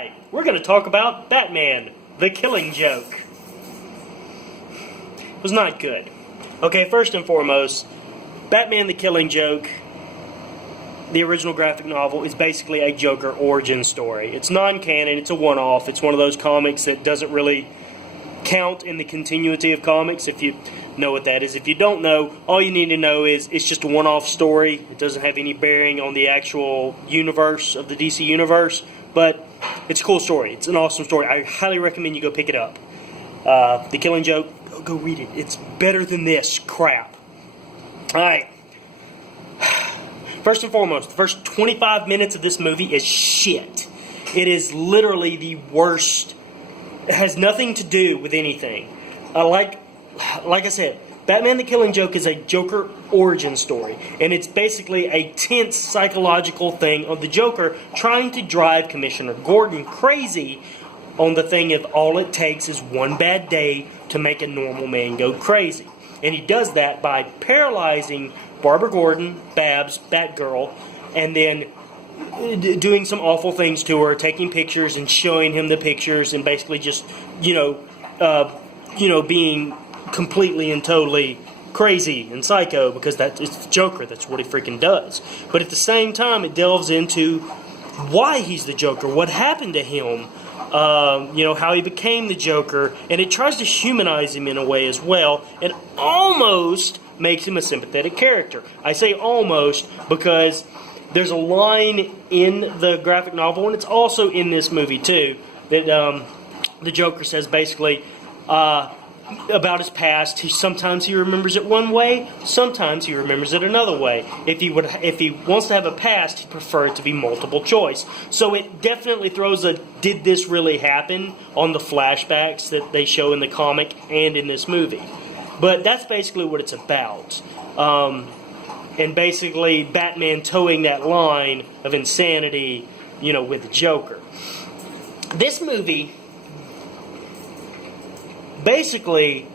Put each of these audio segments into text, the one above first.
Hi, we're going to talk about Batman, the Killing Joke. It was not good. Okay, first and foremost, Batman, the Killing Joke, the original graphic novel, is basically a Joker origin story. It's non-canon, it's a one-off, it's one of those comics that doesn't really count in the continuity of comics, if you know what that is. If you don't know, all you need to know is it's just a one-off story. It doesn't have any bearing on the actual universe of the DC universe, but it's a cool story. It's an awesome story. I highly recommend you go pick it up. The Killing Joke, go read it. It's better than this crap. Alright. First and foremost, the first 25 minutes of this movie is shit. It is literally the worst. It has nothing to do with anything. Like I said, Batman the Killing Joke is a Joker origin story. And it's basically a tense psychological thing of the Joker trying to drive Commissioner Gordon crazy on the thing of all it takes is one bad day to make a normal man go crazy. And he does that by paralyzing Barbara Gordon, Babs, Batgirl, and then doing some awful things to her, taking pictures and showing him the pictures, and basically just, being completely and totally crazy and psycho, because it's the Joker. That's what he freaking does. But at the same time, it delves into why he's the Joker, what happened to him, how he became the Joker, and it tries to humanize him in a way as well, and almost makes him a sympathetic character. I say almost because there's a line in the graphic novel, and it's also in this movie too, that the Joker says basically about his past. Sometimes he remembers it one way, sometimes he remembers it another way. If he wants to have a past, he'd prefer it to be multiple choice. So it definitely throws a "did this really happen?" on the flashbacks that they show in the comic and in this movie. But that's basically what it's about. And basically Batman towing that line of insanity, with the Joker. This movie basically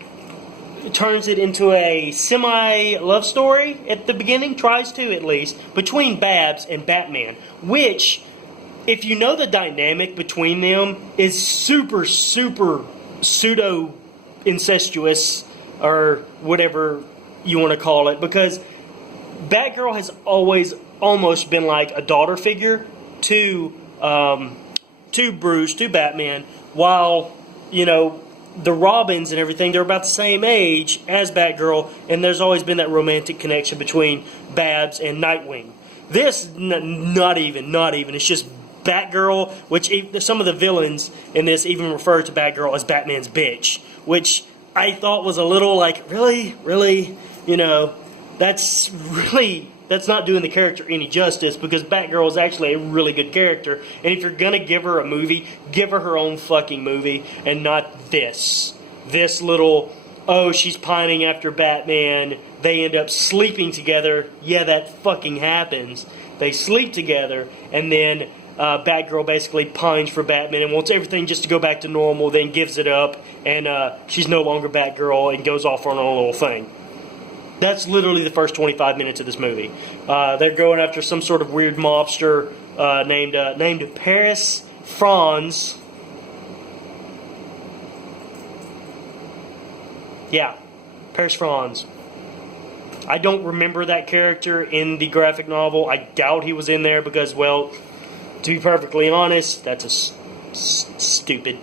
turns it into a semi-love story at the beginning, tries to at least, between Babs and Batman, which, if you know the dynamic between them, is super, super pseudo-incestuous, or whatever you want to call it, because Batgirl has always almost been like a daughter figure to Bruce, to Batman, while, the Robins and everything, they're about the same age as Batgirl, and there's always been that romantic connection between Babs and Nightwing. This, not even. It's just Batgirl, which some of the villains in this even refer to Batgirl as Batman's bitch, which I thought was a little like, really? That's not doing the character any justice, because Batgirl is actually a really good character, and if you're gonna give her a movie, give her her own fucking movie, and not this little, she's pining after Batman, they end up sleeping together. Yeah, that fucking happens. They sleep together, and then Batgirl basically pines for Batman and wants everything just to go back to normal, then gives it up, and she's no longer Batgirl and goes off on her own little thing. That's literally the first 25 minutes of this movie. They're going after some sort of weird mobster named Paris Franz. Yeah, Paris Franz. I don't remember that character in the graphic novel. I doubt he was in there because, well, to be perfectly honest, that's a stupid.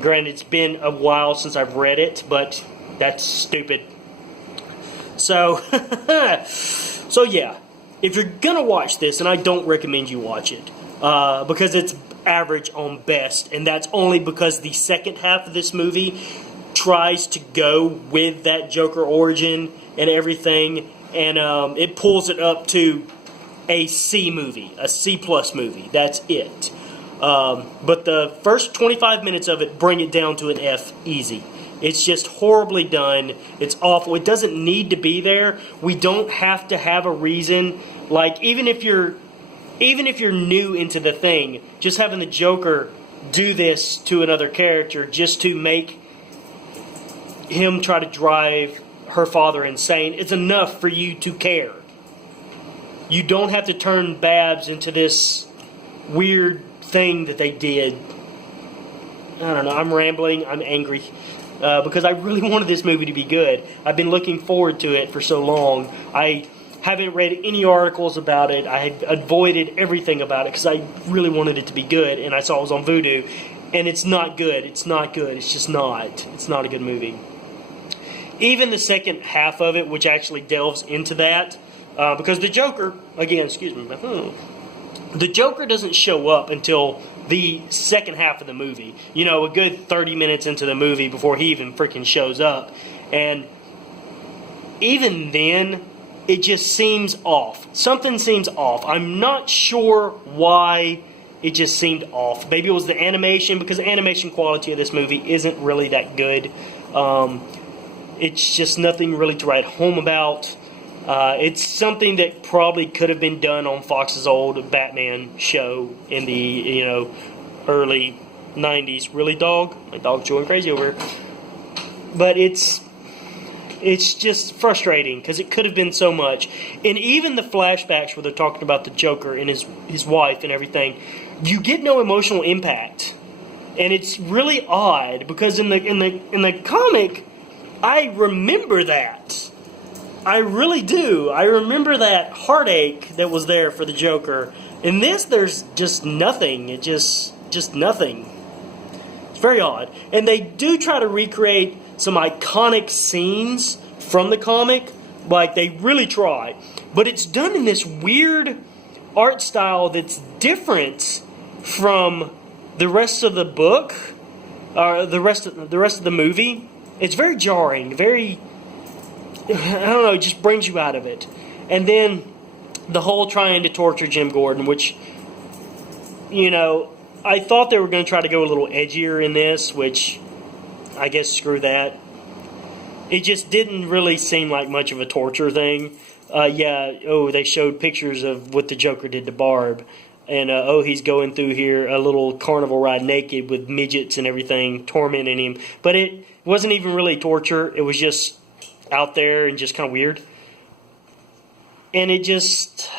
Granted, it's been a while since I've read it, but that's stupid. So yeah, if you're gonna watch this, and I don't recommend you watch it, because it's average on best, and that's only because the second half of this movie tries to go with that Joker origin and everything, and it pulls it up to a C movie, a C+ movie. That's it. But the first 25 minutes of it bring it down to an F easy. It's just horribly done. It's awful. It doesn't need to be there. We don't have to have a reason. Like, even if you're new into the thing, just having the Joker do this to another character just to make him try to drive her father insane is enough for you to care. You don't have to turn Babs into this weird thing that they did. I don't know. I'm rambling. I'm angry. Because I really wanted this movie to be good. I've been looking forward to it for so long. I haven't read any articles about it. I had avoided everything about it because I really wanted it to be good, and I saw it was on Vudu, and it's not good. It's not good. It's just not. It's not a good movie. Even the second half of it, which actually delves into that, because the Joker, again, excuse me, the Joker doesn't show up until the second half of the movie. You know, a good 30 minutes into the movie before he even freaking shows up. And even then, it just seems off. Something seems off. I'm not sure why it just seemed off. Maybe it was the animation, because the animation quality of this movie isn't really that good. It's just nothing really to write home about. It's something that probably could have been done on Fox's old Batman show in the, early 90s. Really, dog? My dog's going crazy over here. But it's just frustrating because it could have been so much. And even the flashbacks where they're talking about the Joker and his wife and everything, you get no emotional impact. And it's really odd because in the comic, I remember that. I really do. I remember that heartache that was there for the Joker. In this, there's just nothing. It just nothing. It's very odd. And they do try to recreate some iconic scenes from the comic. Like, they really try. But it's done in this weird art style that's different from the rest of the book, or the rest of the movie. It's very jarring, very, I don't know, it just brings you out of it. And then the whole trying to torture Jim Gordon, which, I thought they were going to try to go a little edgier in this, which I guess screw that. It just didn't really seem like much of a torture thing. They showed pictures of what the Joker did to Barb. And, he's going through here a little carnival ride naked with midgets and everything tormenting him. But it wasn't even really torture. It was just out there and just kind of weird. And it just,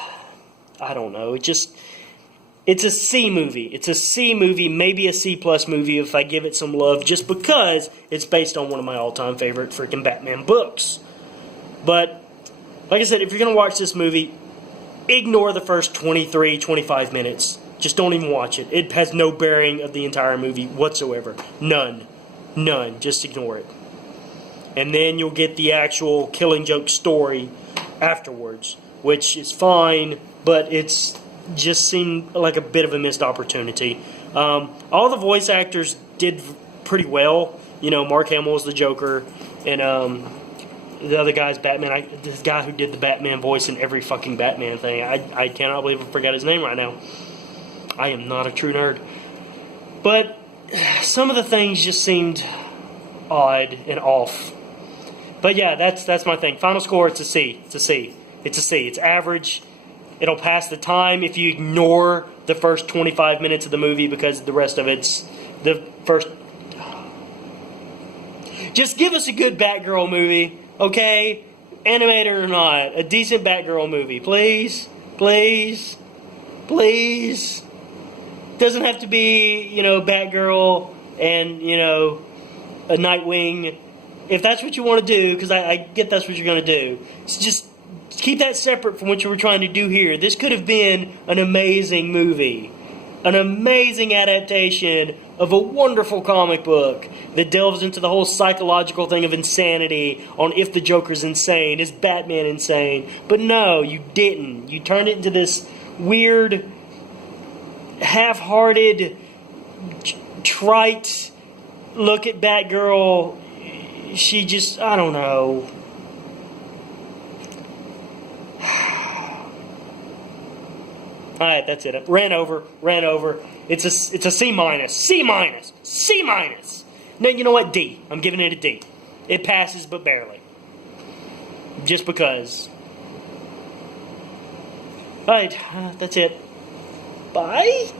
I don't know. It's a C movie. It's a C movie, maybe a C+ movie if I give it some love, just because it's based on one of my all-time favorite freaking Batman books. But, like I said, if you're going to watch this movie, ignore the first 23, 25 minutes. Just don't even watch it. It has no bearing of the entire movie whatsoever. None. Just ignore it. And then you'll get the actual Killing Joke story afterwards, which is fine, but it's just seemed like a bit of a missed opportunity. All the voice actors did pretty well. Mark Hamill's the Joker, and the other guy's Batman. This guy who did the Batman voice in every fucking Batman thing. I cannot believe I forgot his name right now. I am not a true nerd. But some of the things just seemed odd and off. But yeah, that's my thing. Final score, it's a C. It's a C. It's average. It'll pass the time if you ignore the first 25 minutes of the movie, because the rest of it's the first. Just give us a good Batgirl movie, okay? Animated or not, a decent Batgirl movie, please, please, please. Doesn't have to be, Batgirl and, a Nightwing. If that's what you want to do, because I get that's what you're going to do, so just keep that separate from what you were trying to do here. This could have been an amazing movie. An amazing adaptation of a wonderful comic book that delves into the whole psychological thing of insanity on if the Joker's insane, is Batman insane? But no, you didn't. You turned it into this weird, half-hearted, trite look at Batgirl. She just, I don't know. Alright, that's it. Ran over. It's a C minus. C minus. C minus. No, you know what? D. I'm giving it a D. It passes, but barely. Just because. Alright, that's it. Bye.